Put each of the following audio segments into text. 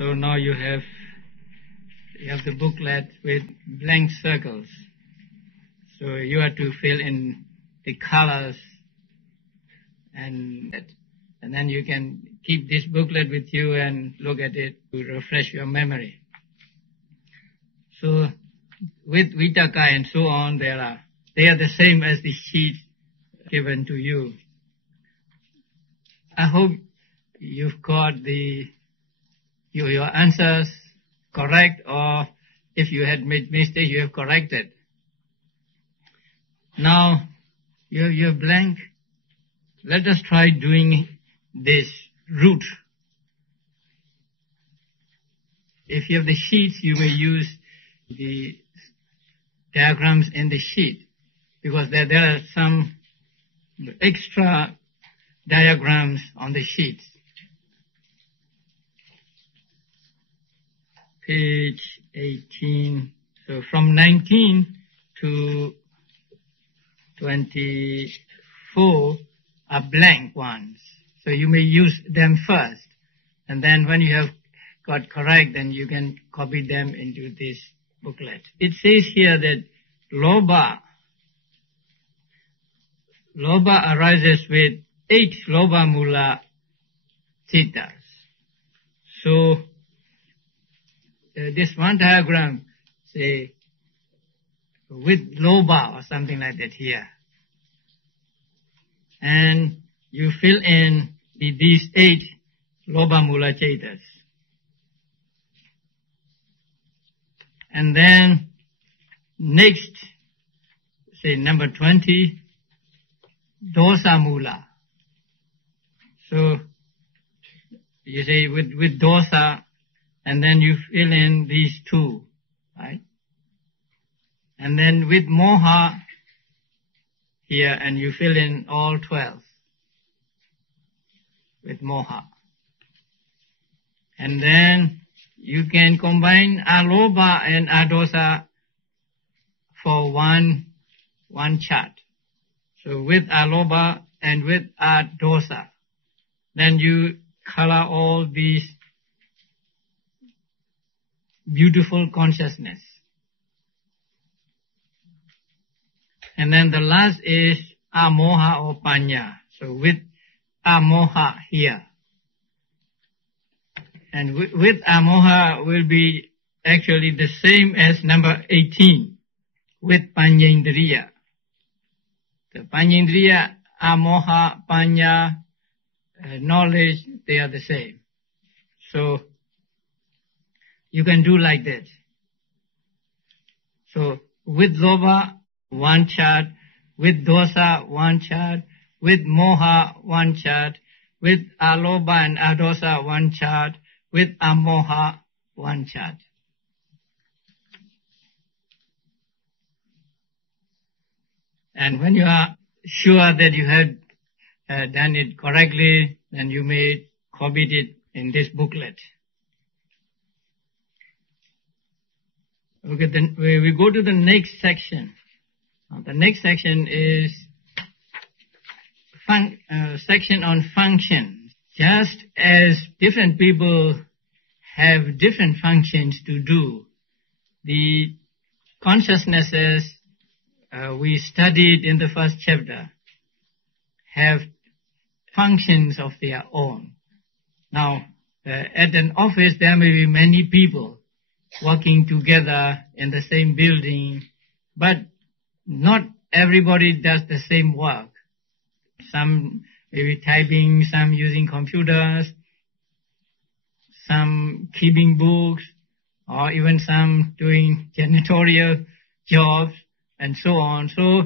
So now you have the booklet with blank circles. So you have to fill in the colors, and then you can keep this booklet with you and look at it to refresh your memory. So with Vitaka and so on, they are the same as the sheet given to you. I hope you've got your answers correct, or if you had made mistakes, you have corrected. Now, you're blank. Let us try doing this root. If you have the sheets, you may use the diagrams in the sheet, because there are some extra diagrams on the sheets. Page 18. So from 19 to 24 are blank ones. So you may use them first. And then when you have got correct, then you can copy them into this booklet. It says here that Lobha arises with 8 Lobha Mula Cittas. So this one diagram, say, with Lobha or something like that here. And you fill in these 8 Lobha Mula Cittas. And then next, say number 20, Dosa Mula. So you say with Dosa, and then you fill in these 2, right? And then with Moha here, and you fill in all 12 with Moha. And then you can combine Alobha and Adosa for one chart. So with Alobha and with Adosa, then you color all these beautiful consciousness. And then the last is Amoha or Panya. So with Amoha here. And with Amoha will be actually the same as number 18 with Panyendriya. The Panyendriya, Amoha, Panya, knowledge, they are the same. So you can do like that. So with Lobha, 1 chart, with Dosa, 1 chart, with Moha, 1 chart, with Alobha and Adosa, 1 chart, with Amoha, 1 chart. And when you are sure that you have done it correctly, then you may copy it in this booklet. Okay, then we go to the next section. The next section is section on functions. Just as different people have different functions to do, the consciousnesses we studied in the first chapter have functions of their own. Now, at an office there may be many people working together in the same building, but not everybody does the same work. Some maybe typing, some using computers, some keeping books, or even some doing janitorial jobs, and so on. So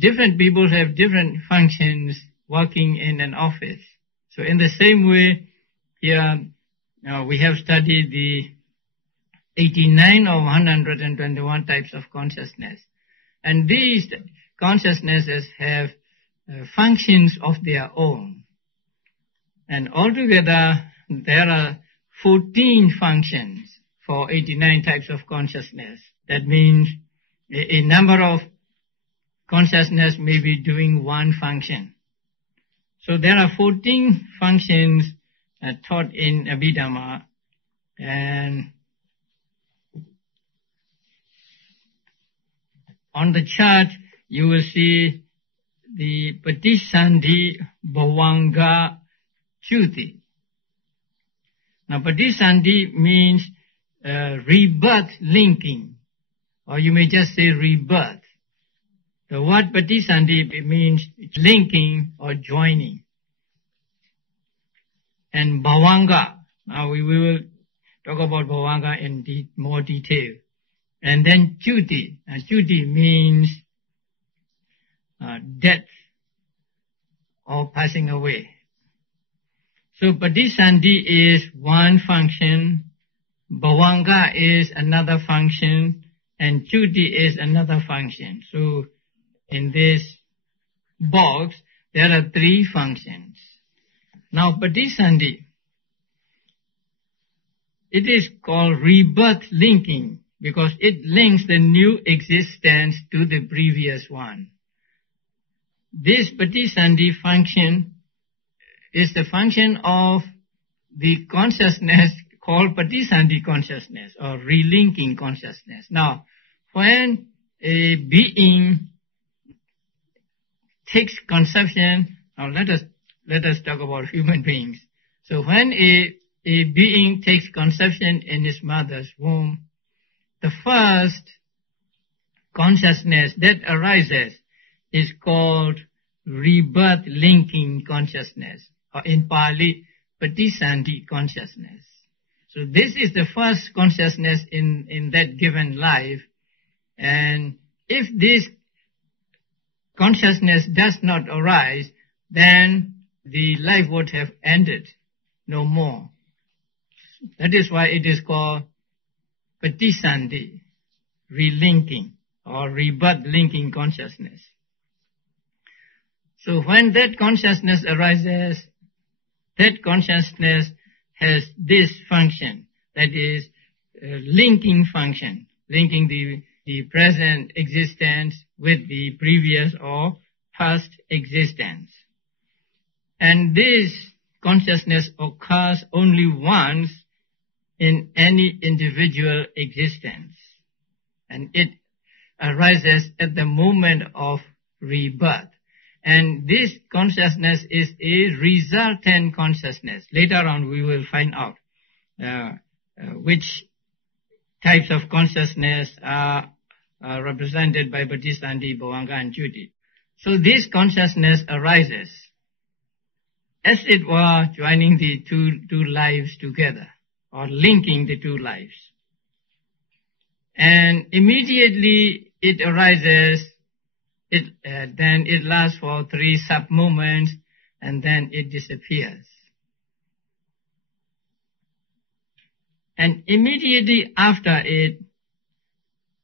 different people have different functions working in an office. So in the same way, here we have studied the 89 or 121 types of consciousness. And these consciousnesses have functions of their own. And altogether, there are 14 functions for 89 types of consciousness. That means a number of consciousness may be doing one function. So there are 14 functions taught in Abhidhamma, And on the chart, you will see the Patisandhi Bhavanga Chuti. Now, Patisandhi means rebirth linking, or you may just say rebirth. The word Patisandhi means linking or joining. And Bhavanga, now we will talk about Bhavanga in more detail. And then Chuti, and Chuti means death or passing away. So Patisandhi is one function, Bhavanga is another function, and Chuti is another function. So in this box, there are three functions. Now Patisandhi, it is called rebirth linking because it links the new existence to the previous one. This Patisandhi function is the function of the consciousness called Patisandhi consciousness or relinking consciousness. Now, when a being takes conception, now let us talk about human beings. So when a being takes conception in his mother's womb, the first consciousness that arises is called rebirth linking consciousness, or in Pali, Patisandhi consciousness. So this is the first consciousness in that given life, and if this consciousness does not arise, then the life would have ended, no more. That is why it is called Patisandhi, relinking or rebirth linking consciousness. So when that consciousness arises, that consciousness has this function, that is linking function, linking the present existence with the previous or past existence. And this consciousness occurs only once in any individual existence, and it arises at the moment of rebirth. And this consciousness is a resultant consciousness. Later on we will find out which types of consciousness are represented by Patisandhi, Bhavanga and Chuti. So this consciousness arises, as it were, joining the two lives together, or linking the two lives. And immediately it arises, then it lasts for 3 sub-moments, and then it disappears. And immediately after it,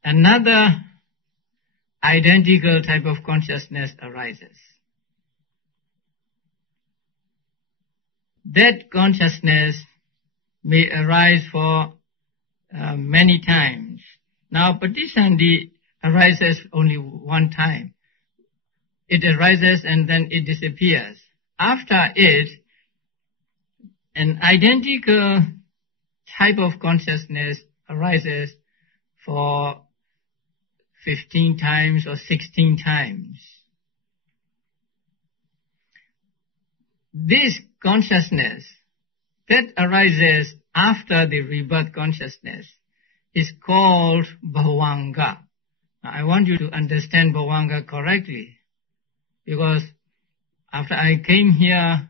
another identical type of consciousness arises. That consciousness may arise for many times. Now, Patisandhi arises only one time. It arises and then it disappears. After it, an identical type of consciousness arises for 15 times or 16 times. This consciousness that arises after the rebirth consciousness is called Bhavanga. Now, I want you to understand Bhavanga correctly, because after I came here,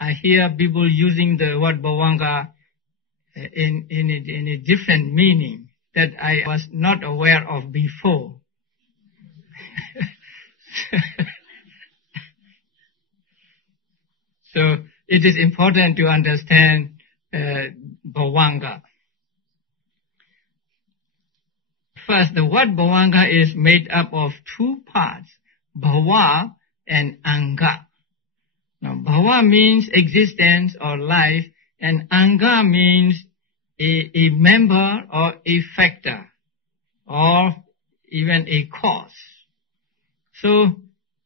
I hear people using the word Bhavanga in a different meaning that I was not aware of before. So it is important to understand Bhavanga. First, the word Bhavanga is made up of 2 parts, Bhava and Anga. Now, Bhava means existence or life, and Anga means a member or a factor, or even a cause. So,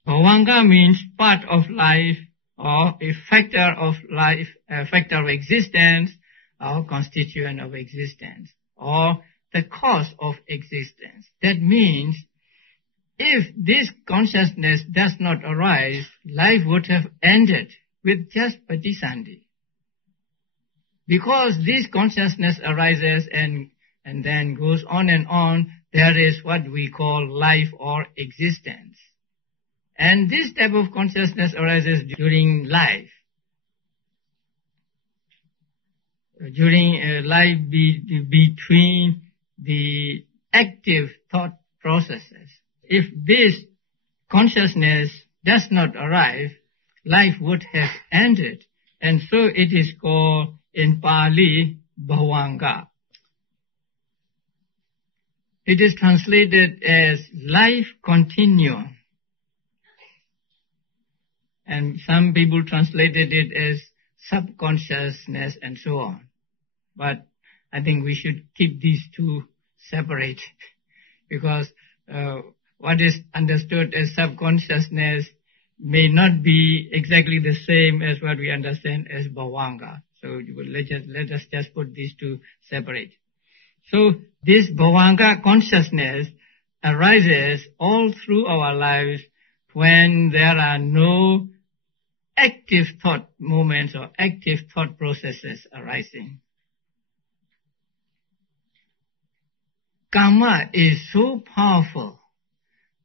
Bhavanga means part of life, or a factor of life, a factor of existence. our constituent of existence, or the cause of existence. That means, if this consciousness does not arise, life would have ended with just patisandhi. Because this consciousness arises and then goes on, there is what we call life or existence. And this type of consciousness arises during life. During life between the active thought processes. If this consciousness does not arrive, life would have ended. And so it is called in Pali, bhavanga. It is translated as life continuum. And some people translated it as subconsciousness and so on. But I think we should keep these two separate, because what is understood as subconsciousness may not be exactly the same as what we understand as bhavanga. So let us just put these two separate. So this bhavanga consciousness arises all through our lives when there are no active thought moments or active thought processes arising. Karma is so powerful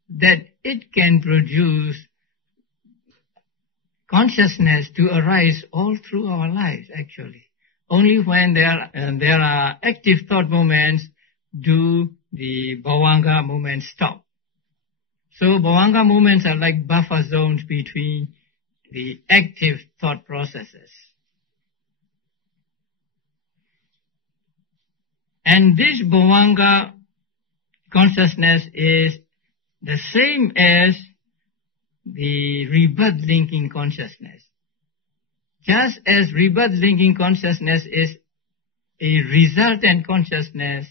that it can produce consciousness to arise all through our lives, actually. Only when there are active thought moments do the bhavanga moments stop. So bhavanga moments are like buffer zones between the active thought processes. And this bhavanga consciousness is the same as the rebirth linking consciousness. Just as rebirth linking consciousness is a resultant consciousness,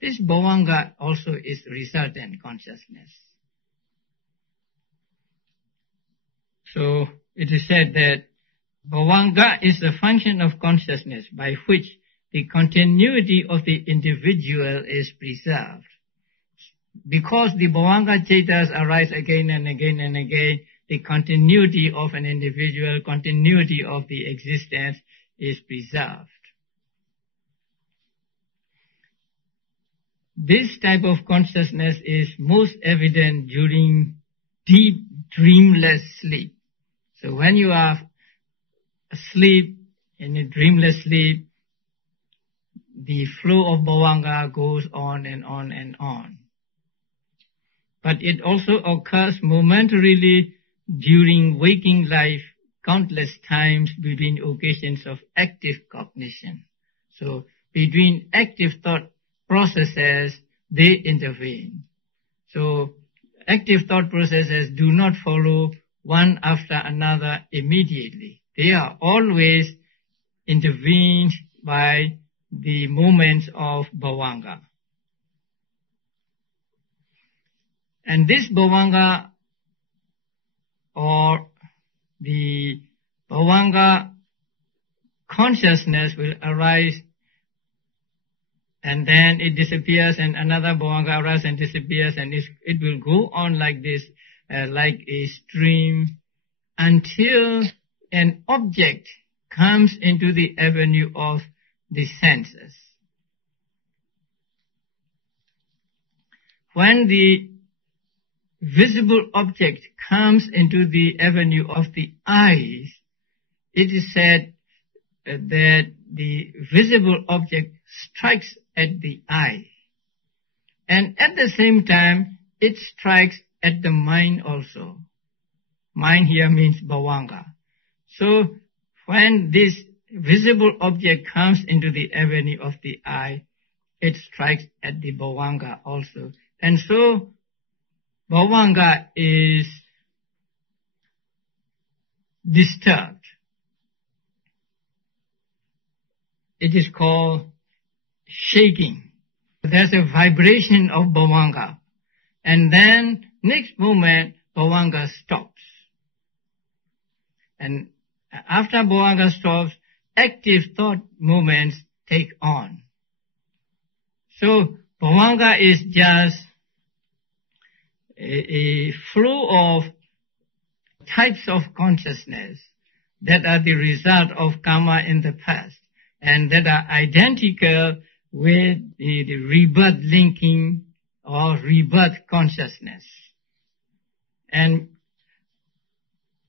this bhavanga also is resultant consciousness. So it is said that bhavanga is the function of consciousness by which the continuity of the individual is preserved. Because the bhavanga cetas arise again and again and again, the continuity of an individual, continuity of the existence is preserved. This type of consciousness is most evident during deep dreamless sleep. So when you are asleep, in a dreamless sleep, the flow of bhavanga goes on and on and on. But it also occurs momentarily during waking life, countless times between occasions of active cognition. So between active thought processes, they intervene. So active thought processes do not follow one after another immediately. They are always intervened by the moments of bhavanga. And this bhavanga, or the bhavanga consciousness, will arise and then it disappears, and another bhavanga arises and disappears, and it will go on like this, like a stream, until an object comes into the avenue of the senses. When the visible object comes into the avenue of the eyes, it is said that the visible object strikes at the eye. And at the same time, it strikes at the mind also. Mind here means bhavanga. So when this visible object comes into the avenue of the eye, it strikes at the bhavanga also. And so bhavanga is disturbed. It is called shaking. There's a vibration of bhavanga. And then next moment, bhavanga stops. And after bhavanga stops, active thought movements take on. So bhavanga is just a flow of types of consciousness that are the result of karma in the past and that are identical with the rebirth linking or rebirth consciousness. And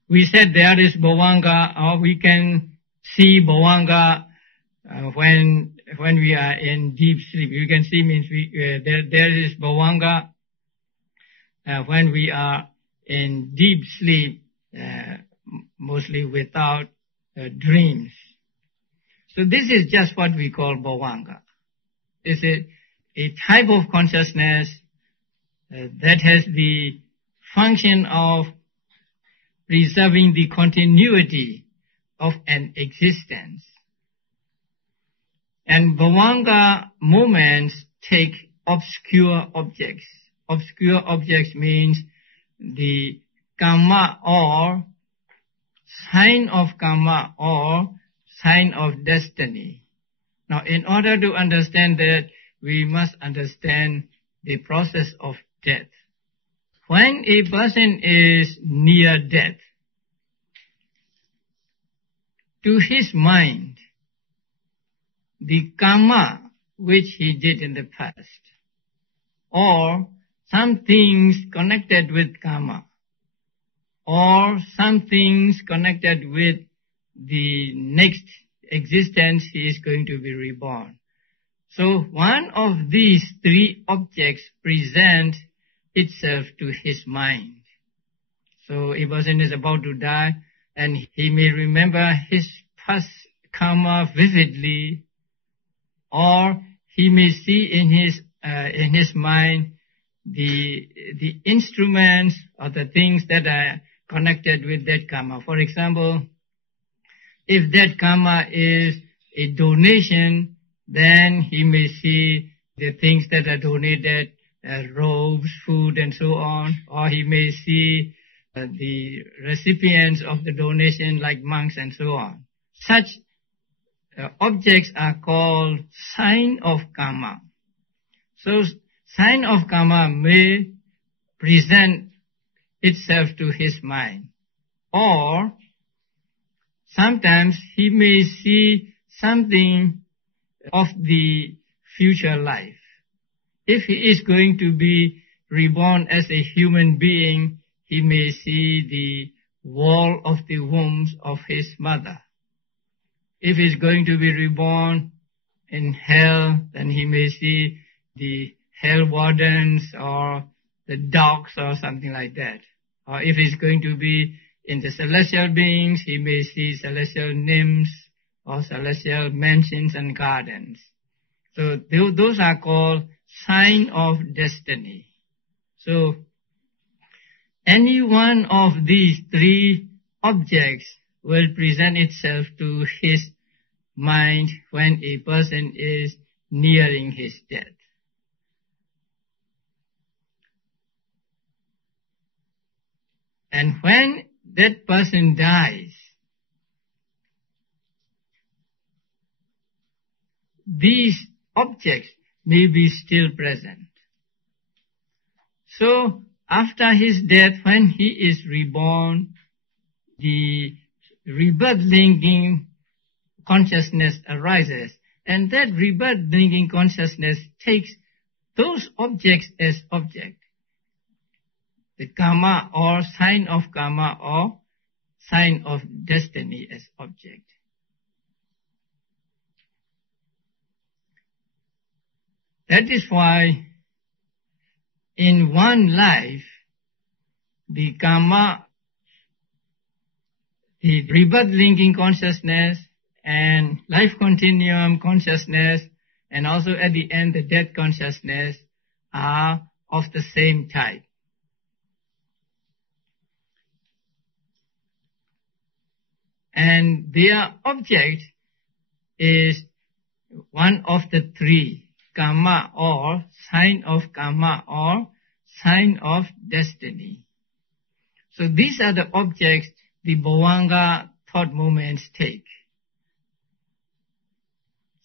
we said there is bhavanga, or we can see bhavanga when we are in deep sleep. You can see means there is bhavanga when we are in deep sleep, mostly without dreams. So this is just what we call bhavanga. It's a type of consciousness that has the function of preserving the continuity of an existence. And bhavanga moments take obscure objects. Obscure objects means the karma or sign of karma or sign of destiny. Now, in order to understand that, we must understand the process of death. When a person is near death, to his mind, the karma which he did in the past, or some things connected with karma, or some things connected with the next existence he is going to be reborn. So one of these three objects presents itself to his mind. So a person is about to die and he may remember his past karma vividly, or he may see in his mind the instruments or the things that are connected with that karma. For example, if that karma is a donation, then he may see the things that are donated, robes, food, and so on, or he may see the recipients of the donation like monks and so on. Such objects are called sign of karma. So sign of karma may present itself to his mind, or sometimes he may see something of the future life. If he is going to be reborn as a human being, he may see the wall of the wombs of his mother. If he is going to be reborn in hell, then he may see the hell wardens or the dogs or something like that. Or if he is going to be in the celestial beings, he may see celestial nymphs or celestial mansions and gardens. So those are called sign of destiny. So any one of these three objects will present itself to his mind when a person is nearing his death. And when that person dies, these objects may be still present. So after his death, when he is reborn, the rebirth linking consciousness arises, and that rebirth linking consciousness takes those objects as object. The karma or sign of karma or sign of destiny as object. That is why in one life, the karma, the rebirth linking consciousness and life continuum consciousness, and also at the end the death consciousness are of the same type. And their object is one of the three, karma or sign of karma or sign of destiny. So these are the objects the bhavanga thought movements take.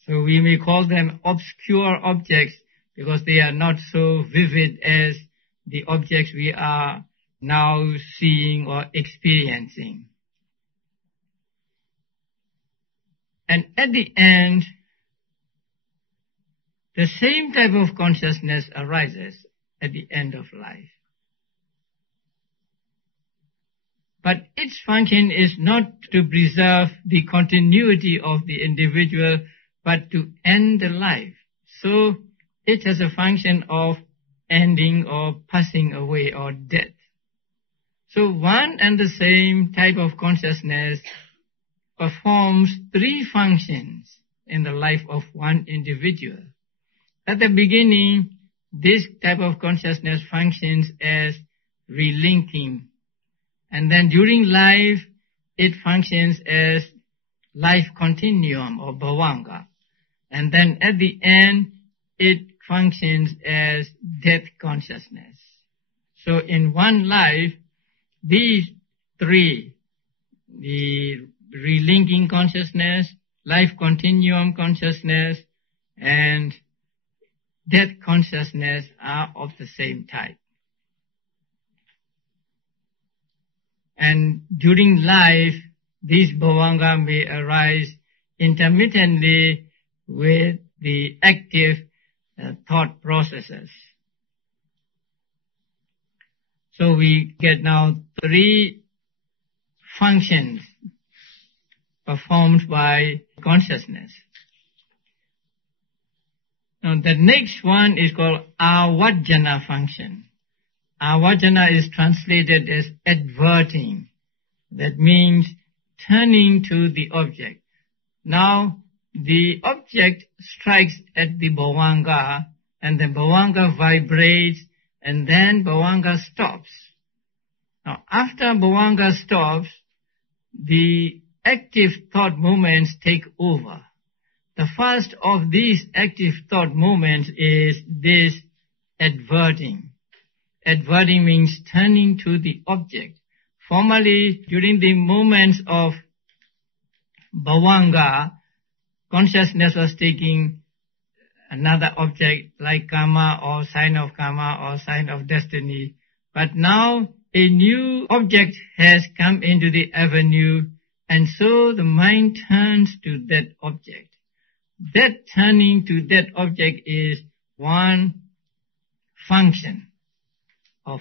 So we may call them obscure objects because they are not so vivid as the objects we are now seeing or experiencing. And at the end, the same type of consciousness arises at the end of life. But its function is not to preserve the continuity of the individual, but to end the life. So it has a function of ending or passing away or death. So one and the same type of consciousness performs three functions in the life of one individual. At the beginning, this type of consciousness functions as relinking. And then during life, it functions as life continuum or bhavanga. And then at the end, it functions as death consciousness. So in one life, these three, the relinking consciousness, life continuum consciousness, and death consciousness are of the same type. And during life, these bhavanga may arise intermittently with the active thought processes. So we get now three functions performed by consciousness. Now the next one is called avajjana function. Avajjana is translated as adverting. That means turning to the object. Now the object strikes at the bhavanga and the bhavanga vibrates and then bhavanga stops. Now after bhavanga stops, the active thought movements take over. The first of these active thought movements is this adverting. Adverting means turning to the object. Formerly, during the moments of bhavanga, consciousness was taking another object like karma or sign of karma or sign of destiny. But now a new object has come into the avenue, and so the mind turns to that object. That turning to that object is one function of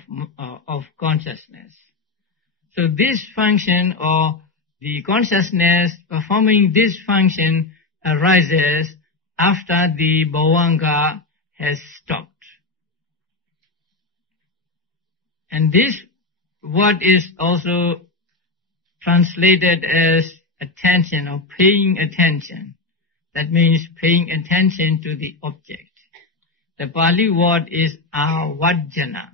consciousness. So this function or the consciousness performing this function arises after the bhavanga has stopped. And this word is also translated as attention or paying attention. That means paying attention to the object. The Pali word is avajjana.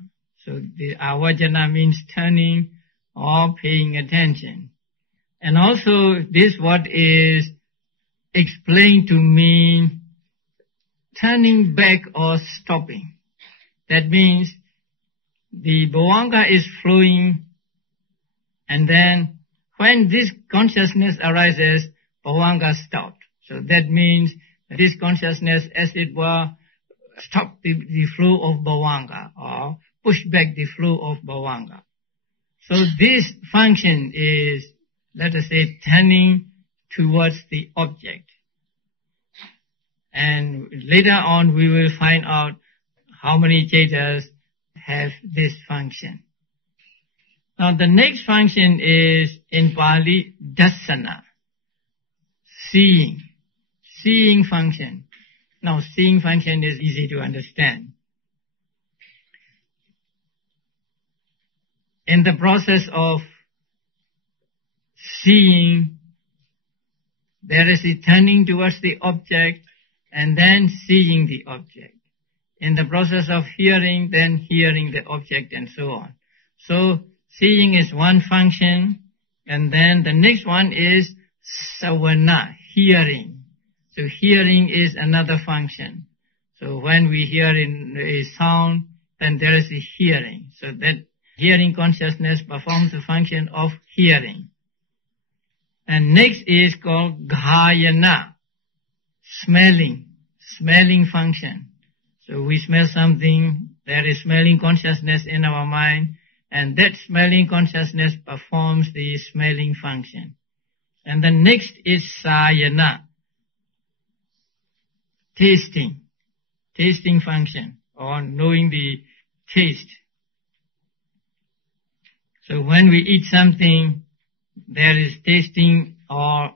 So the avajjana means turning or paying attention. And also this word is explained to mean turning back or stopping. That means the bhavanga is flowing, and then when this consciousness arises, bhavanga stopped. So that means this consciousness, as it were, stopped the flow of bhavanga or pushed back the flow of bhavanga. So this function is, let us say, turning towards the object. And later on we will find out how many cetas have this function. Now the next function is in Pali, dassana, seeing. Seeing function. Now seeing function is easy to understand. In the process of seeing, there is the turning towards the object and then seeing the object. In the process of hearing, then hearing the object and so on. So seeing is one function, and then the next one is savana, hearing. So hearing is another function. So when we hear in a sound, then there is a hearing. So that hearing consciousness performs the function of hearing. And next is called ghayana, smelling function. So we smell something, there is smelling consciousness in our mind, and that smelling consciousness performs the smelling function. And the next is sayana, tasting function, or knowing the taste. So when we eat something, there is tasting or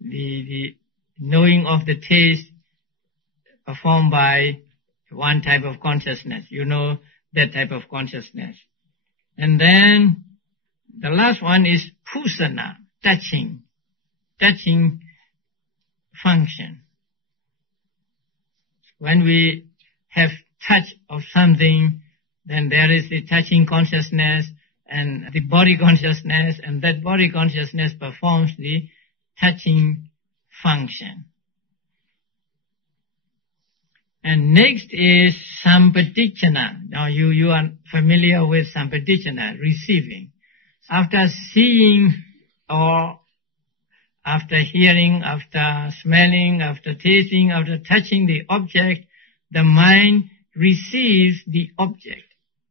the knowing of the taste performed by one type of consciousness. You know that type of consciousness. And then the last one is pusana, touching function. When we have touch of something, then there is the touching consciousness and the body consciousness, and that body consciousness performs the touching function. And next is sampadicana. Now you are familiar with sampadicana, receiving. After seeing or after hearing, after smelling, after tasting, after touching the object, the mind receives the object.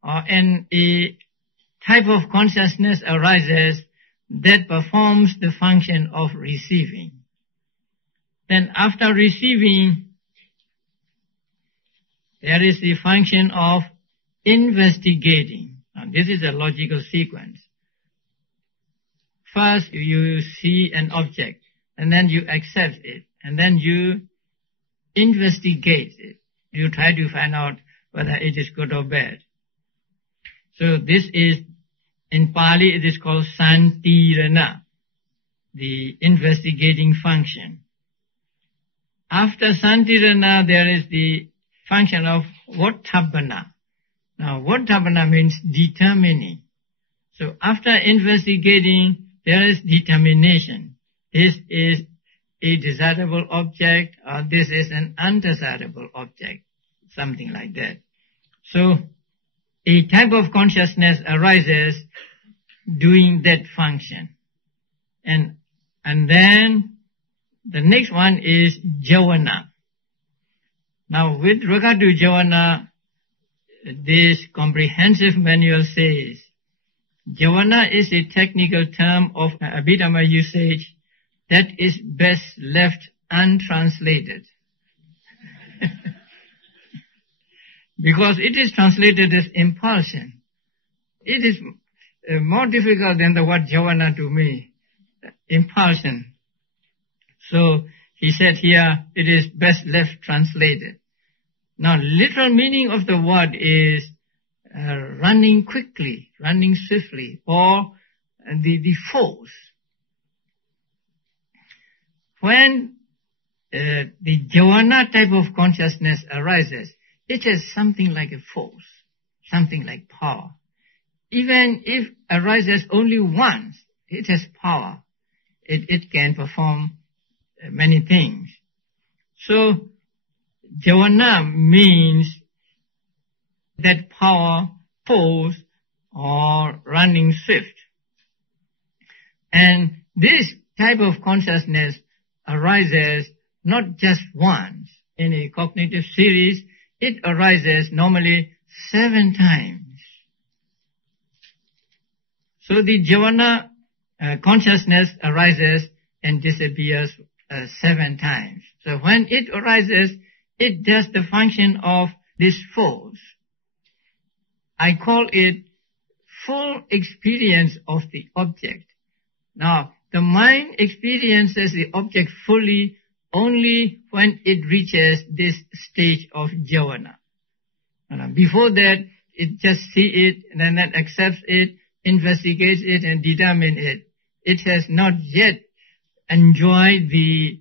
And a type of consciousness arises that performs the function of receiving. Then after receiving, there is the function of investigating. Now this is a logical sequence. First you see an object, and then you accept it, and then you investigate it. You try to find out whether it is good or bad. So this is, in Pali it is called santirana, the investigating function. After santirana there is the function of vattabhana. Now vattabhana means determining. So after investigating, there is determination. This is a desirable object, or this is an undesirable object, something like that. So a type of consciousness arises doing that function. And then the next one is jhana. Now with regard to jhana, this comprehensive manual says, jhana is a technical term of Abhidhamma usage that is best left untranslated. Because it is translated as impulsion. It is more difficult than the word jhana to me, impulsion. So he said here, it is best left translated. Now literal meaning of the word is running quickly, running swiftly, or the force. When the jhana type of consciousness arises, it has something like a force, something like power. Even if arises only once, it has power. It can perform many things. So jhana means that power, force, or running swift. And this type of consciousness arises not just once. In a cognitive series, it arises normally 7 times. So the jhana consciousness arises and disappears 7 times. So when it arises, it does the function of this force. I call it full experience of the object. Now, the mind experiences the object fully only when it reaches this stage of jhana. Before that, it just sees it and then accepts it, investigates it and determines it. It has not yet enjoyed the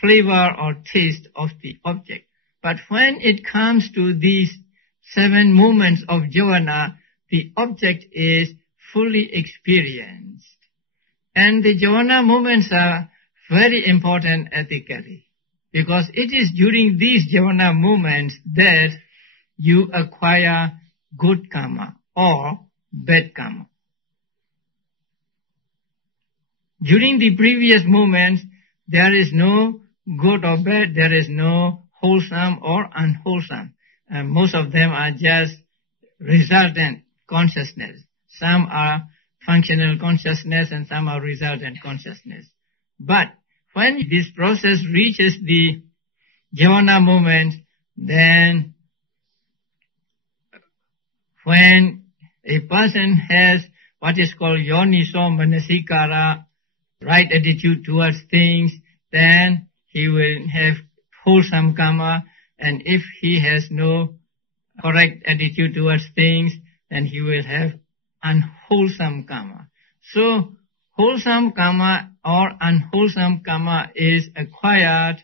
flavor or taste of the object. But when it comes to these 7 moments of jhana, the object is fully experienced. And the jhana moments are very important ethically, because it is during these jhana moments that you acquire good karma or bad karma. During the previous moments, there is no good or bad. There is no wholesome or unwholesome. Most of them are just resultant consciousness. Some are functional consciousness and some are resultant consciousness. But when this process reaches the jhana moment, then when a person has what is called yoniso manasikara, right attitude towards things, then he will have wholesome karma, and if he has no correct attitude towards things, then he will have unwholesome karma. So, wholesome karma or unwholesome karma is acquired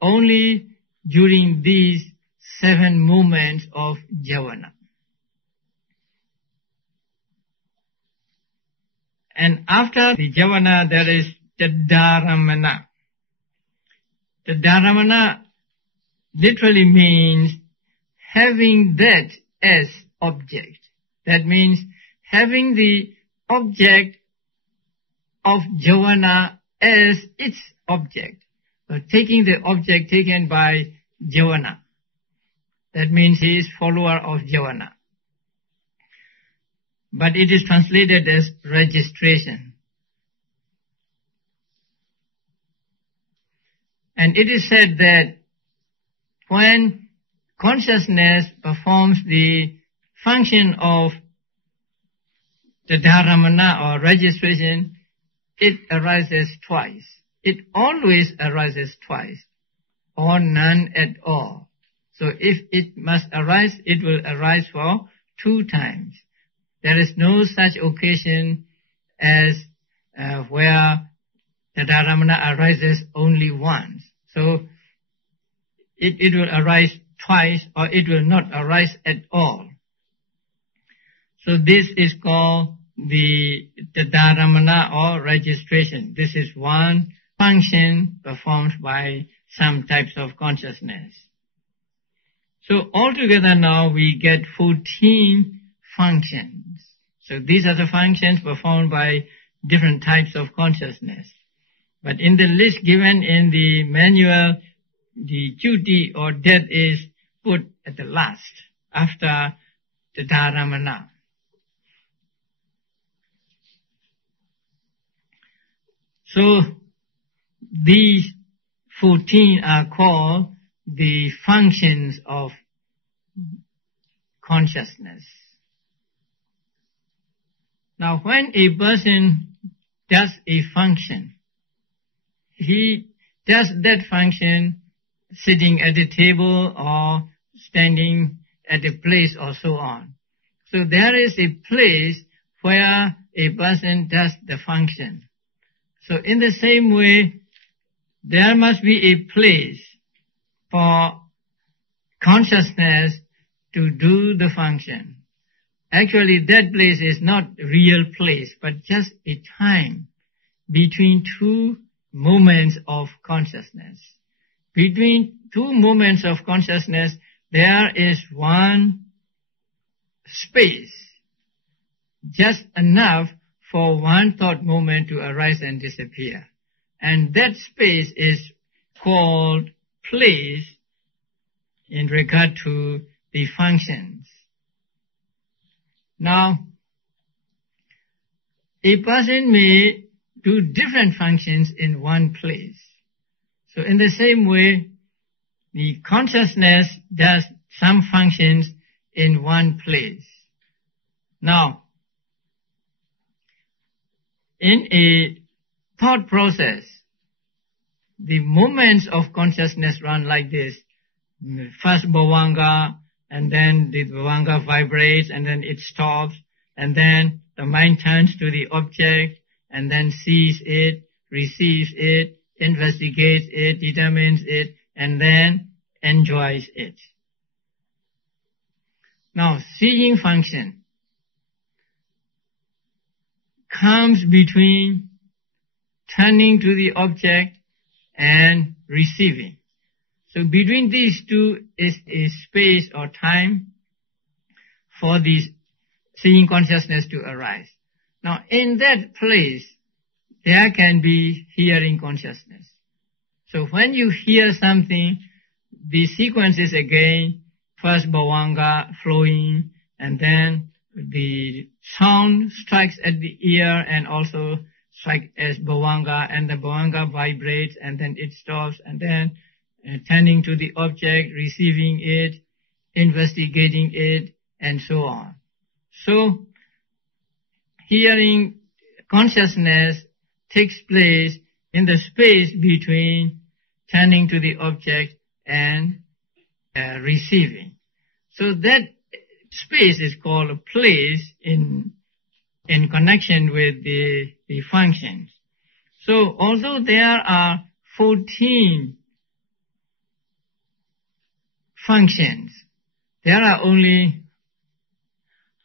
only during these 7 moments of jhana. And after the jhana, there is tadharamana. Tadharamana literally means having that as object. That means having the object of jhana as its object. So taking the object taken by jhana. That means he is follower of jhana. But it is translated as registration. And it is said that when consciousness performs the function of the dharamana or registration, it arises twice. It always arises twice, or none at all. So if it must arise, it will arise for 2 times. There is no such occasion as where the dharamana arises only once. So it will arise twice, or it will not arise at all. So this is called the dharamana or registration. This is one function performed by some types of consciousness. So altogether now we get 14 functions. So these are the functions performed by different types of consciousness. But in the list given in the manual, the duty or death is put at the last, after the dharamana. So these 14 are called the functions of consciousness. Now when a person does a function, he does that function sitting at a table or standing at a place or so on. So there is a place where a person does the function. So in the same way, there must be a place for consciousness to do the function. Actually, that place is not a real place, but just a time between 2 moments of consciousness. Between 2 moments of consciousness, there is one space, just enough for one thought moment to arise and disappear. And that space is called place in regard to the functions. Now, a person may do different functions in one place. So in the same way, the consciousness does some functions in one place. Now, in a thought process, the moments of consciousness run like this. First bhavanga, and then the bhavanga vibrates, and then it stops, and then the mind turns to the object, and then sees it, receives it, investigates it, determines it, and then enjoys it. Now, seeing function comes between turning to the object and receiving. So between these two is a space or time for this seeing consciousness to arise. Now in that place, there can be hearing consciousness. So when you hear something, the sequence is again, first bhavanga flowing, and then the sound strikes at the ear and also strikes as bhavanga, and the bhavanga vibrates and then it stops, and then turning to the object, receiving it, investigating it, and so on. So, hearing consciousness takes place in the space between turning to the object and receiving. So that space is called a place in connection with the functions. So although there are 14 functions, there are only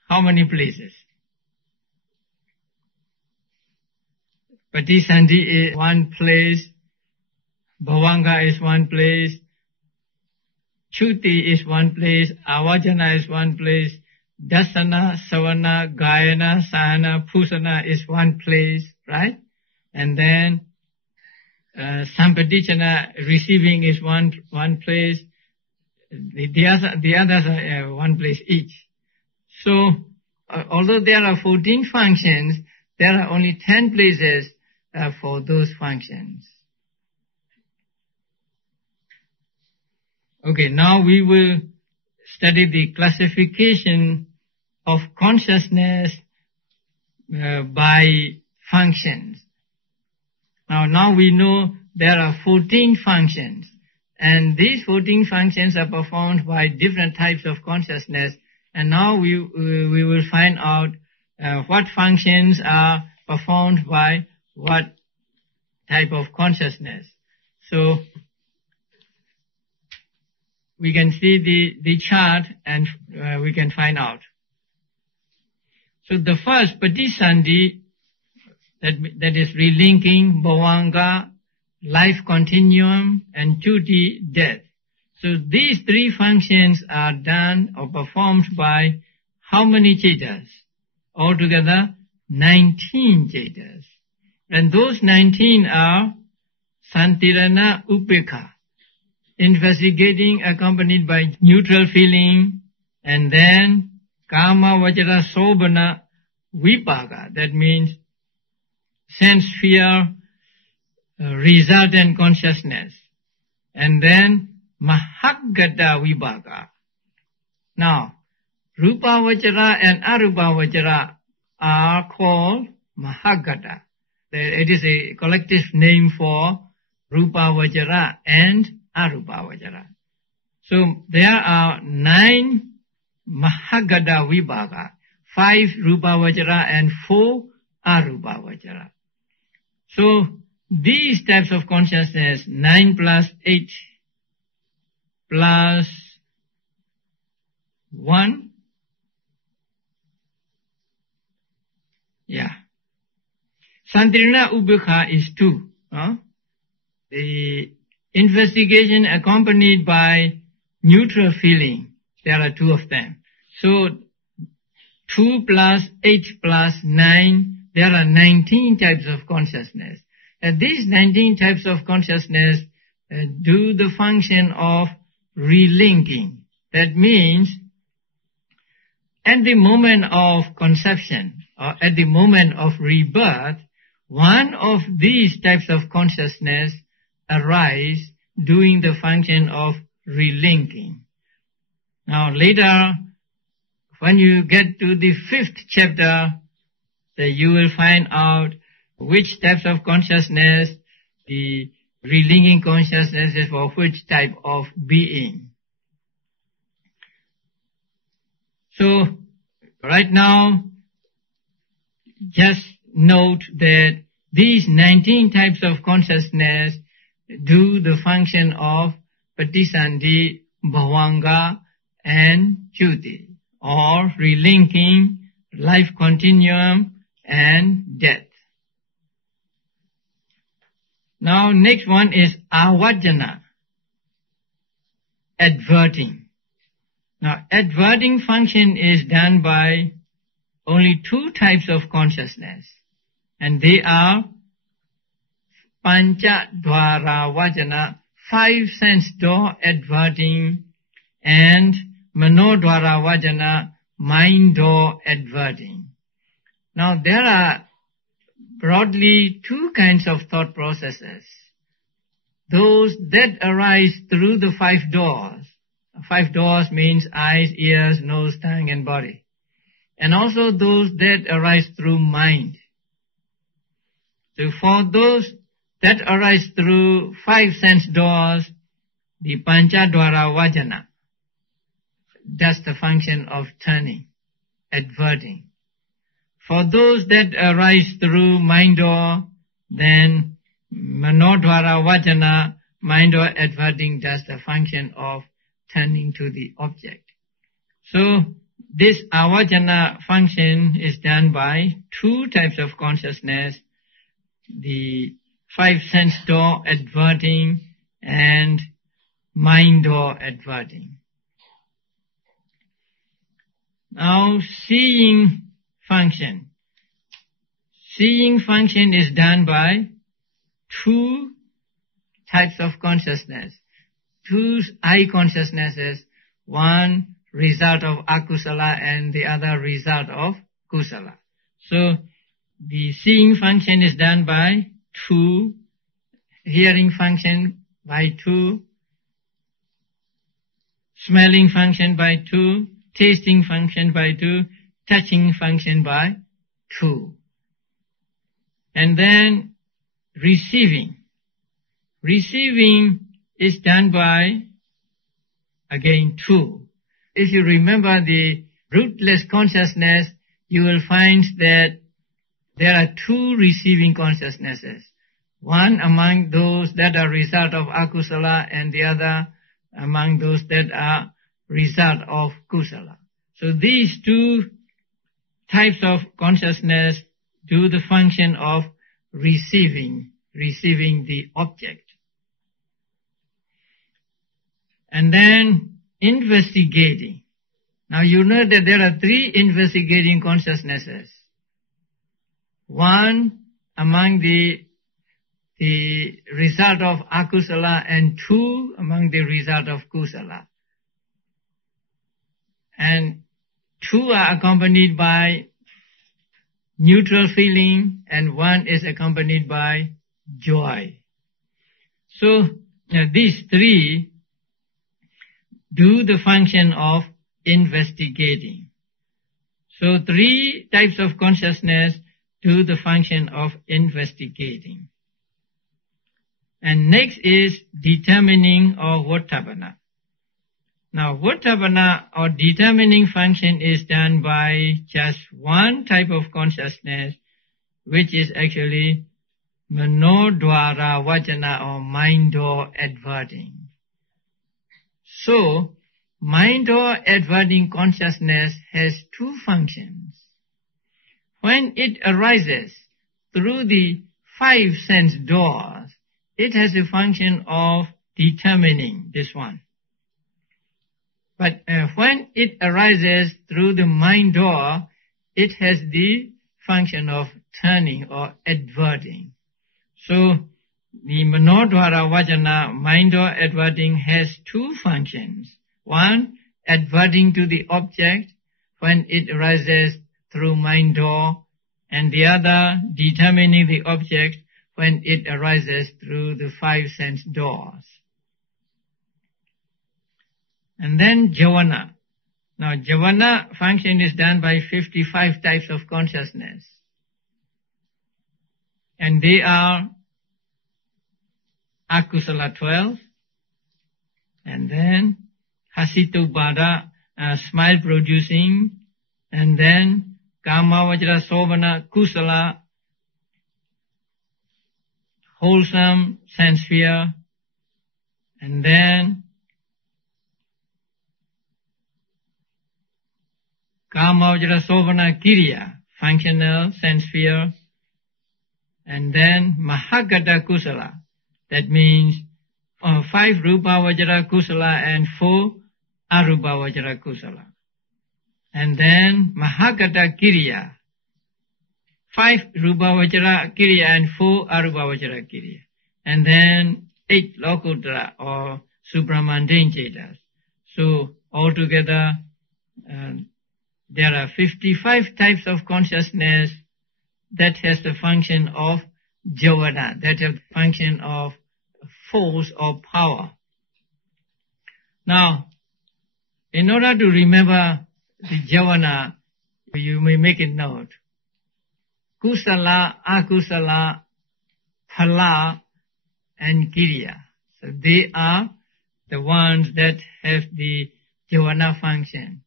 how many places? Patisandhi is one place, bhavanga is one place, chuti is one place, avajana is one place, dasana, savana, gayana, sahana, pusana is one place, right? And then sampadicana, receiving is one place, the others are one place each. So, although there are 14 functions, there are only 10 places for those functions. Okay, now we will study the classification of consciousness by functions. Now we know there are 14 functions, and these 14 functions are performed by different types of consciousness, and now we will find out what functions are performed by what type of consciousness. So we can see the chart and we can find out. So the first, patisandhi, that is relinking, bhavanga, life continuum, and chuti, death. So these three functions are done or performed by how many Cittas? Altogether, 19 Cittas. And those 19 are santirana upekha, investigating accompanied by neutral feeling, and then kama vajra sobhana vipaka, that means sense fear, resultant consciousness, and then mahagata vipaka. Now, rupa vajra and arupa vajra are called mahagata. It is a collective name for rupa vajra and arupa vajra. So there are 9 mahagata vibhaga, 5 rupa vajra and 4 arupa vajra. So these types of consciousness, 9 plus 8 plus 1, Santirana Ubekha is 2. The investigation accompanied by neutral feeling, there are 2 of them. So 2 plus 8 plus 9, there are 19 types of consciousness. And these 19 types of consciousness do the function of relinking. That means at the moment of conception or at the moment of rebirth, one of these types of consciousness arise doing the function of relinking. Now later, when you get to the 5th chapter, you will find out which types of consciousness, the relinking consciousness is for which type of being. So, right now, just note that these 19 types of consciousness do the function of patisandhi, bhavanga, and chuti, or relinking, life continuum, and death. Now next one is avajana, adverting. Now adverting function is done by only 2 types of consciousness, and they are pancha dvara vajana, 5 sense door adverting, and manodvara vajana, mind door adverting. Now there are broadly 2 kinds of thought processes. Those that arise through the 5 doors. 5 doors means eyes, ears, nose, tongue and body. And also those that arise through mind. So for those that arise through 5 sense doors, the panchadvara vajana does the function of turning, adverting. For those that arise through mind door, then manodvara vajana, mind door adverting, does the function of turning to the object. So this avajana function is done by 2 types of consciousness, the 5 sense door adverting and mind door adverting. Now seeing function. Seeing function is done by 2 types of consciousness. 2 eye consciousnesses, one result of akusala and the other result of kusala. So the seeing function is done by 2, hearing function by 2, smelling function by 2, tasting function by 2, touching function by 2. And then receiving. Receiving is done by, again, 2. If you remember the rootless consciousness, you will find that there are 2 receiving consciousnesses. One among those that are result of akusala and the other among those that are result of kusala. So these 2 types of consciousness do the function of receiving the object. And then investigating. Now you know that there are 3 investigating consciousnesses. One among the result of akusala and 2 among the result of kusala. And 2 are accompanied by neutral feeling and 1 is accompanied by joy. So these 3 do the function of investigating. So 3 types of consciousness do the function of investigating. And next is determining or Vottabana. Now Vottabana or determining function is done by just 1 type of consciousness, which is actually manodvara vajana or mind door adverting. So mind door adverting consciousness has 2 functions. When it arises through the 5 sense doors, it has a function of determining this one. But when it arises through the mind door, it has the function of turning or adverting. So the manodvara vajana, mind door adverting, has 2 functions. One, adverting to the object when it arises through mind door, and the other, determining the object when it arises through the 5 sense doors. And then javana. Now javana function is done by 55 types of consciousness. And they are akusala 12, and then hasitubada, smile producing, and then kama vajra sobana kusala, wholesome sense sphere, and then kama vajra sobana kiriya, functional sense sphere, and then mahagata kusala, that means 5 rupa vajra kusala and 4 arupa vajra kusala. And then mahagata kiriya, 5 rupa vajra kiriya and 4 arupa vajra kiriya. and then 8 Lokuttara or supramundane Cetas. So altogether there are 55 types of consciousness that has the function of Javana, that has the function of force or power. Now, in order to remember the Javana, you may make a note. Kusala, Akusala, Phala, and Kiriya. So they are the ones that have the Javana function.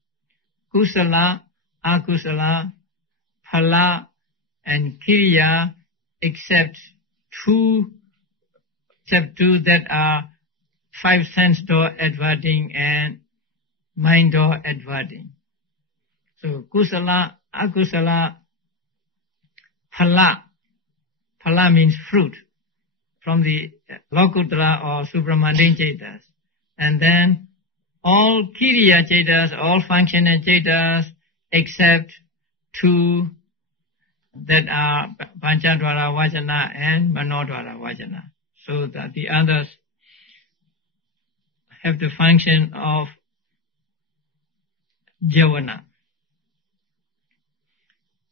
Kusala, Akusala, Phala, and Kiriya, except two that are 5 sense door adverting and mind door adverting. So Kusala, Akusala, Phala. Phala means fruit from the Lokuttara or supramundane Cetas. And then all Kiriya Cetas, all functional Cetas, except 2 that are Panchadvara Vajana and Manodvara Vajana. So that the others have the function of Javana.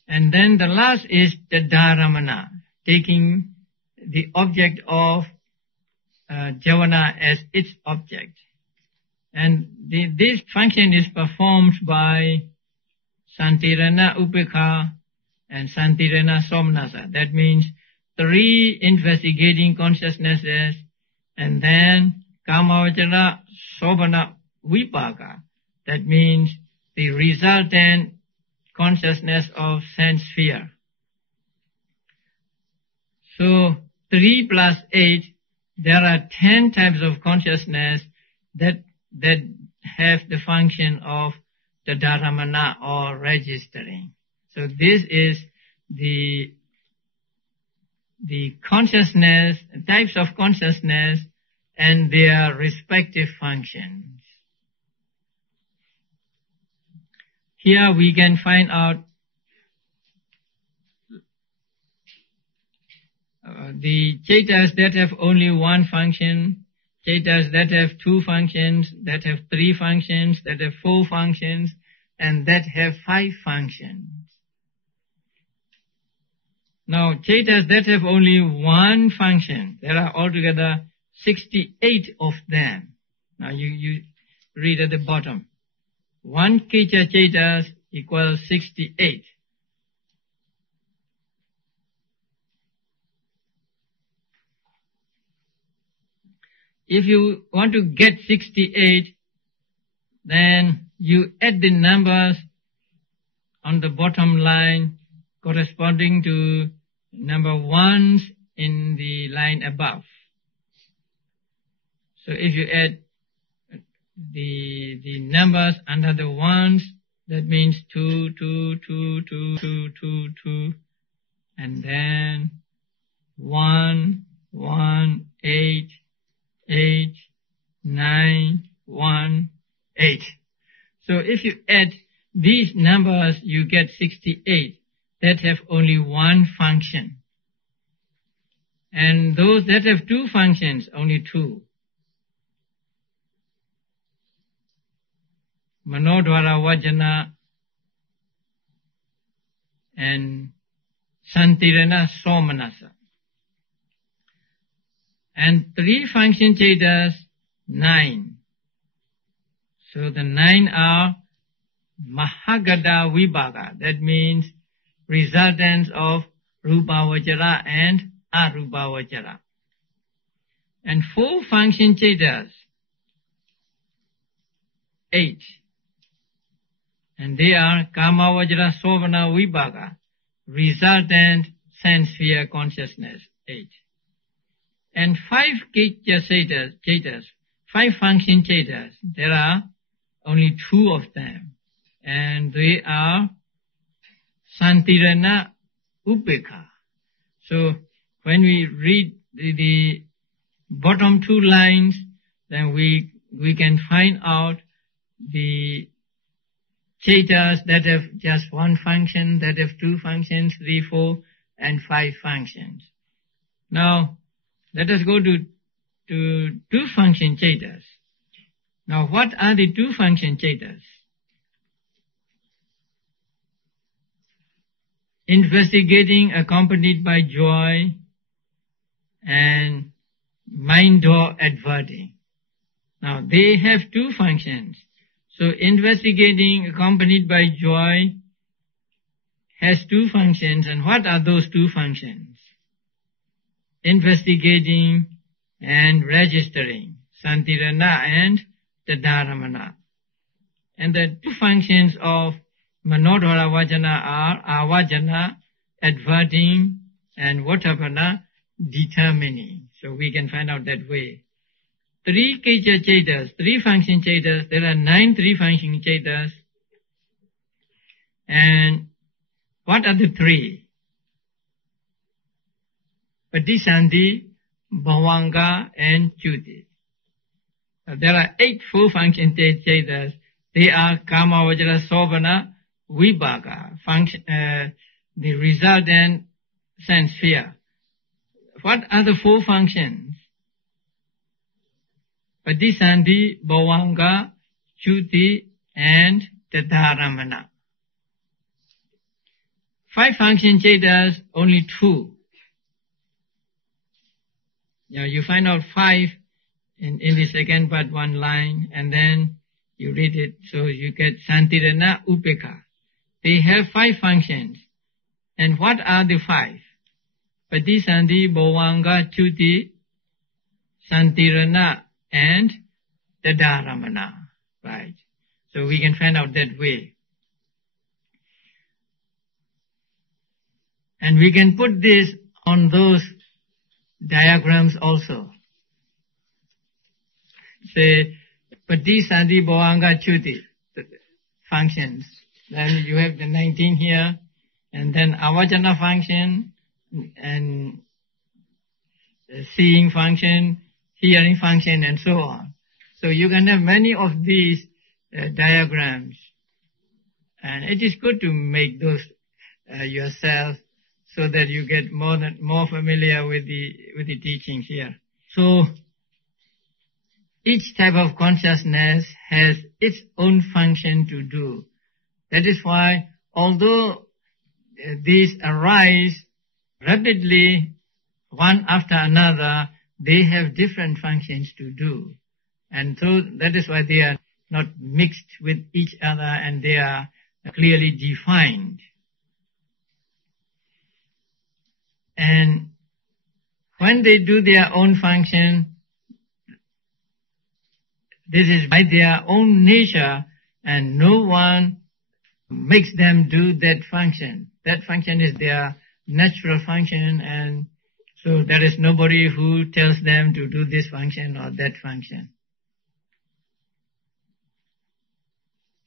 And then the last is the Dharamana, taking the object of Javana as its object. And this function is performed by Santirana Upekha and Santirana Somnasa. That means 3 investigating consciousnesses, and then Kamavachara Sobhana Vipaka. That means the resultant consciousness of sense sphere. So 3 plus 8, there are 10 types of consciousness that have the function of the Dharamana or registering. So this is the consciousness, types of consciousness and their respective functions. Here we can find out the Cetas that have only one function, Cetas that have 2 functions, that have 3 functions, that have 4 functions, and that have 5 functions. Now, Cetas that have only one function, there are altogether 68 of them. Now you read at the bottom. 1 Kecha Cetas equals 68. If you want to get 68, then you add the numbers on the bottom line corresponding to number 1s in the line above. So if you add the numbers under the 1s, that means 2, 2, 2, 2, 2, 2, 2, and then 1, 1, 8, 8, 9, 1, 8. So if you add these numbers, you get 68 that have only one function. And those that have 2 functions, only 2. Manodvara Vajana and Santirana Somanasa. And 3 function Cetas, 9. So the 9 are Mahagada Vibhaga. That means resultants of Rupavachara and Arupavachara. And 4 function Cetas, 8. And they are Kamavajra Sovana Vibhaga, resultant sense sphere consciousness, 8. And 5 Cetas, 5 function Cetas, there are only 2 of them. And they are Santirana Upekha. So when we read the bottom 2 lines, then we can find out the Cetas that have just 1 function, that have 2 functions, 3, 4, and 5 functions. Now, let us go to two function Cittas. Now what are the two function Cittas? Investigating accompanied by joy and mind or adverting. Now they have two functions. So investigating accompanied by joy has two functions, and what are those two functions? Investigating and registering, santirana and tadaramana. And the two functions of manodhara vajana are avajana, adverting, and vatapana, determining. So we can find out that way. Three Kecha Cittas, three function Cittas, there are 9 three function Cittas. And what are the three? Patisandhi, Bhavanga, and Chuti. There are 8 full function Cittas. They are Kama, Vajra, Sobhana, Vibhaka, function, the resultant sense sphere. What are the 4 functions? Patisandhi, Bhavanga, Chuti, and Tadaramana. 5 function Cittas, only 2. Now you find out 5 in the second part, 1 line, and then you read it, so you get Santirana, Upeka. They have 5 functions. And what are the 5? Patisandhi, Bhavanga, Chuti, Santirana, and Tadaramana. Right. So we can find out that way. And we can put this on those diagrams also. Say, Patisandhi, Bhavanga, Chuti, functions. Then you have the 19 here, and then Avajana function, and seeing function, hearing function, and so on. So you can have many of these diagrams, and it is good to make those yourself, so that you get more familiar with the teachings here. So each type of consciousness has its own function to do. That is why, although these arise rapidly, one after another, they have different functions to do. And so that is why they are not mixed with each other, and they are clearly defined. And when they do their own function, this is by their own nature, and no one makes them do that function. That function is their natural function, and so there is nobody who tells them to do this function or that function.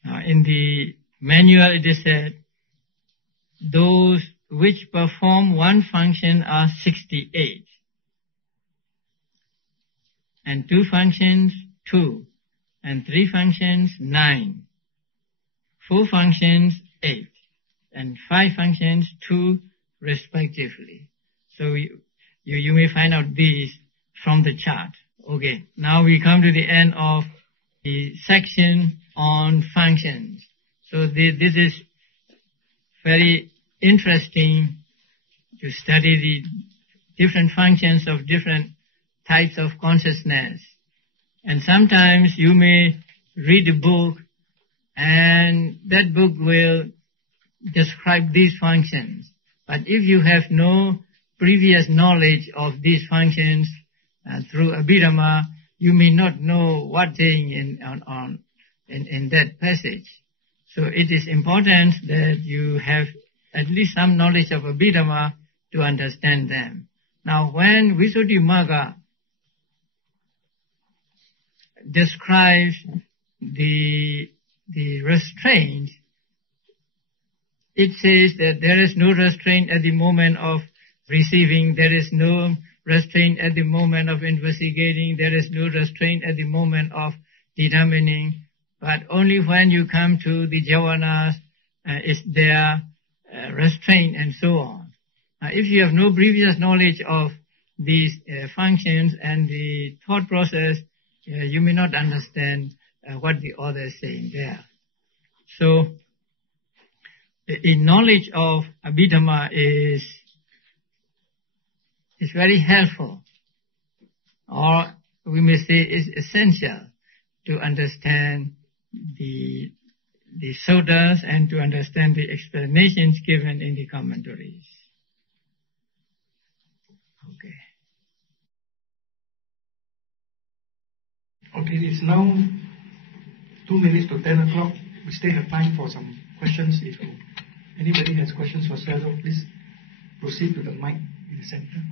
Now in the manual it is said, those which perform one function are 68, and 2 functions 2, and 3 functions 9, 4 functions 8, and 5 functions 2 respectively. So you may find out these from the chart. Okay, now we come to the end of the section on functions. So this is very interesting to study the different functions of different types of consciousness. And sometimes you may read a book, and that book will describe these functions. But if you have no previous knowledge of these functions through Abhidhamma, you may not know what's saying in that passage. So it is important that you have at least some knowledge of Abhidhamma to understand them. Now when Visuddhimagga describes the restraint, it says that there is no restraint at the moment of receiving, there is no restraint at the moment of investigating, there is no restraint at the moment of determining, but only when you come to the jhavanas is there restraint and so on. If you have no previous knowledge of these functions and the thought process, you may not understand what the author is saying there. So, a knowledge of Abhidhamma is very helpful, or we may say is essential to understand the suttas and to understand the explanations given in the commentaries. Okay, it's now 2 minutes to 10 o'clock. We still have time for some questions. If anybody has questions for Sayādaw, please proceed to the mic in the center.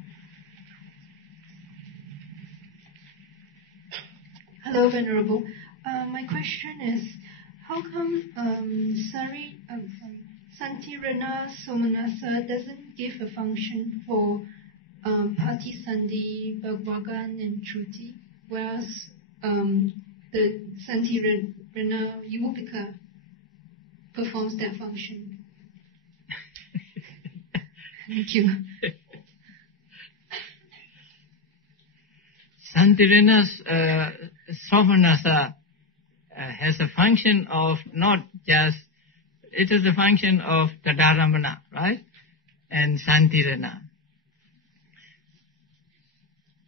Hello, Venerable. My question is, how come Santirana Somanasa doesn't give a function for Patisandhi, Bhagavan, and Truti, whereas the Santirana Upeka performs that function? Thank you. Santirana's Somanasa has a function of not just, it is a function of Tadaramana, right? And Santirana.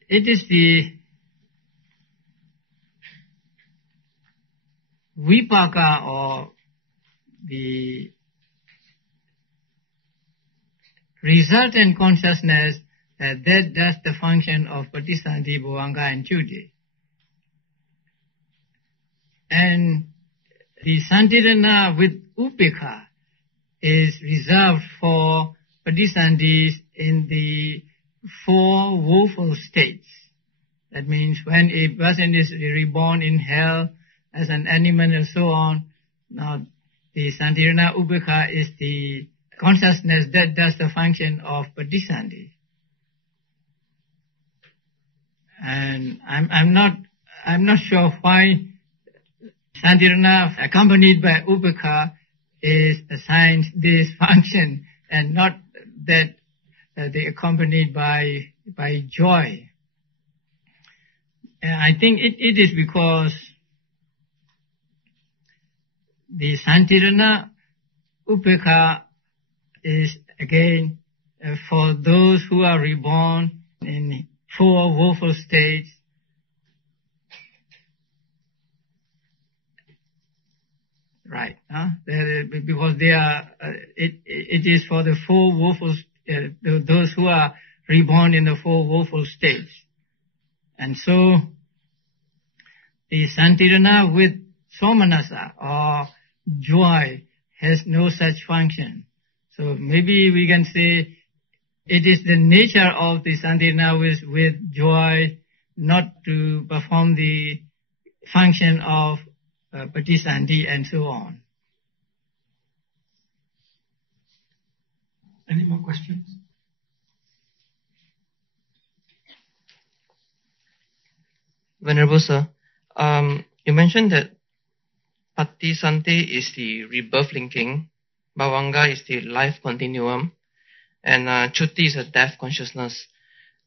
It is the Vipaka, or the resultant consciousness that does the function of Patisandhi, Bhavanga and Chuti. And the Santirana with Upeka is reserved for Patisandhis in the 4 woeful states. That means when a person is reborn in hell as an animal and so on, now the Santirana Upeka is the consciousness that does the function of Patisandhi. And I'm not sure why Santirana accompanied by Upeka is assigned this function and not that they accompanied by joy. And I think it is because the Santirana Upeka is again for those who are reborn in 4 woeful states. Right, because they are. It is for the 4 woeful, those who are reborn in the 4 woeful states, and so the Santirana with Somanasa or joy has no such function. So maybe we can say it is the nature of the Santirana with joy not to perform the function of Patisandhi and so on. Any more questions? Venerable Sir, you mentioned that Patisandhi is the rebirth linking, Bhavanga is the life continuum, and Chuti is a death consciousness.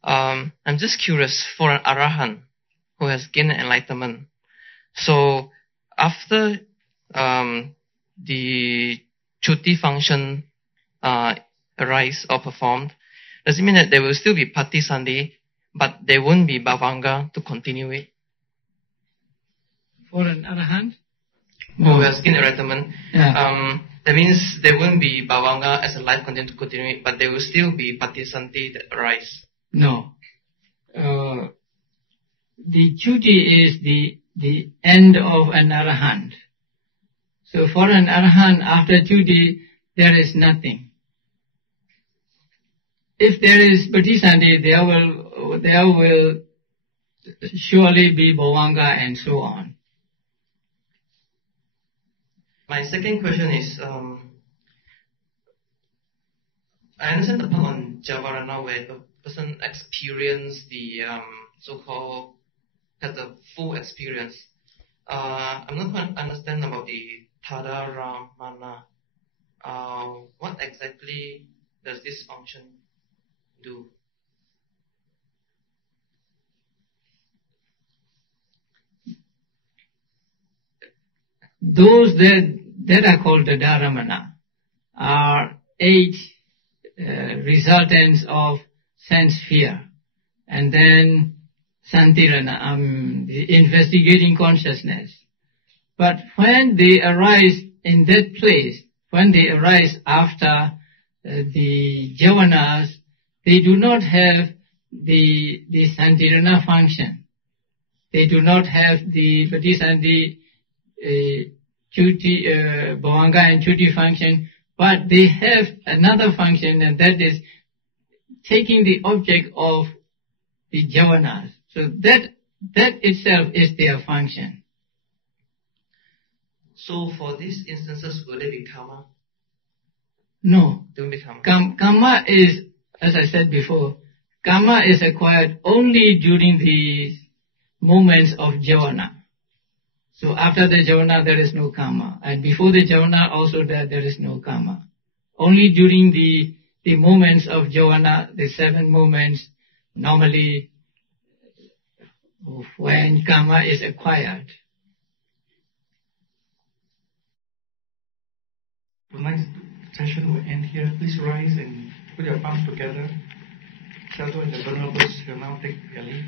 I'm just curious, for an Arahant who has gained enlightenment, so after the Chuti function arise or performed, does it mean that there will still be Patisandhi, but there won't be Bhavanga to continue it? For an Arahant? Who has gained enlightenment, that means there won't be Bhavanga as a life continuum to continue it, but there will still be Patisandhi that arise. No. The Chuti is the end of an Arahant. So for an Arahant, after Chuti, there is nothing. If there is Patisandhi, there will surely be Bhavanga and so on. My second question is, I understand the part on Javarana where the person experienced the so-called, has the full experience. I'm not going to understand about the Tadaramana. What exactly does this function do? those that are called the Dharamana are 8 resultants of sense fear. And then Santirana, the investigating consciousness. But when they arise in that place, when they arise after the javanas, they do not have the Santirana function. They do not have the Patisandhi, Chuti, Bhavanga and Chuti function, but they have another function, and that is taking the object of the javanas. So that itself is their function. So for these instances, will they be karma? No. They will be karma. Karma is, as I said before, karma is acquired only during the moments of javana. So after the javana there is no karma, and before the javana also there is no karma. Only during the moments of javana, the 7 moments, normally when karma is acquired. Tonight's session will end here. Please rise and put your palms together. Sayādaw and the Venerables will now take their leave.